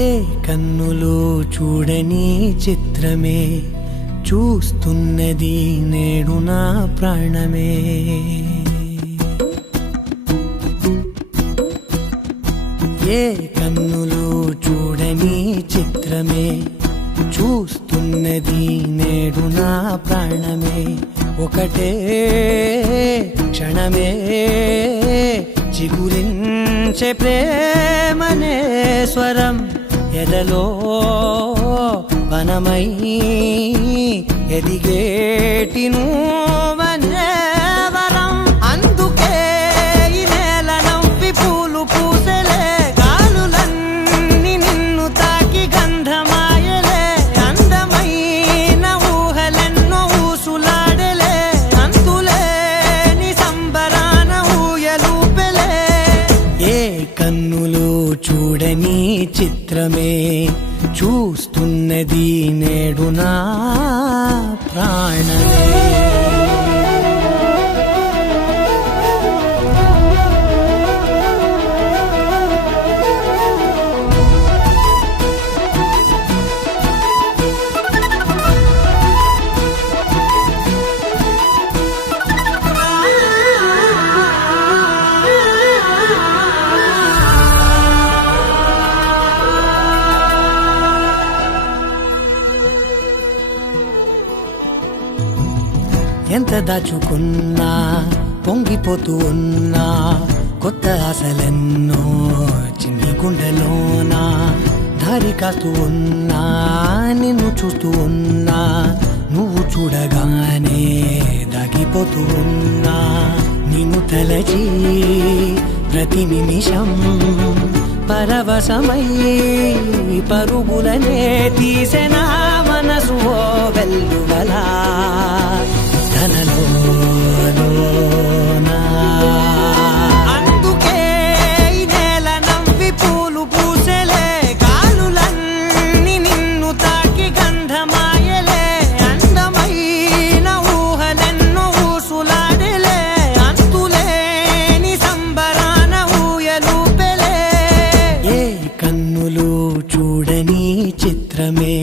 ఏ కన్నులు చూడని చిత్రమే చూస్తున్నది నేడు నా ప్రాణమే. ఏ కన్నులు చూడని చిత్రమే చూస్తున్నది నేడు నా ప్రాణమే. ఒకటే క్షణమే చిగురించే ప్రేమనే స్వరం ఎదలో వనమై ఎదిగేటి నువ్వనే వరం. అందుకే ఈ నేల నవ్వి పూలు పూసెలే, గాలులన్నీ నిన్ను తాకి గంధమాయలే. అందమైన ఊహలెన్నో ఊసులాడలే, అంతులేని సంబరాన ఊయలూపెలే. ఏ కన్నులు చూడని చిత్రమే చూస్తున్నది నేడు నా ప్రాణమే. ఎంత దాచుకున్నా పొంగిపోతూ ఉన్నా, కొత్త ఆశలెన్నో చిన్ని గుండెలోనా దారి కాస్తూ ఉన్నా. నిన్ను చూస్తూ ఉన్నా, నువ్వు చూడగానే దాగిపోతూ ఉన్నా. నిన్ను తలచి ప్రతి నిమిషం పరవశమై పరుగులనే తీసెనా మనసు ఓ వెల్లువలా తనలోనా. అందుకే ఈ నేల నవ్వి పూలు పూసెలే, గాలులన్నీ నిన్ను తాకి గంధమాయలే. అందమైన ఊహలెన్నో ఊసులాడలే, అంతులేని సంబరాన ఊయలూపెలే. ఏ కన్నులు చూడని చిత్రమే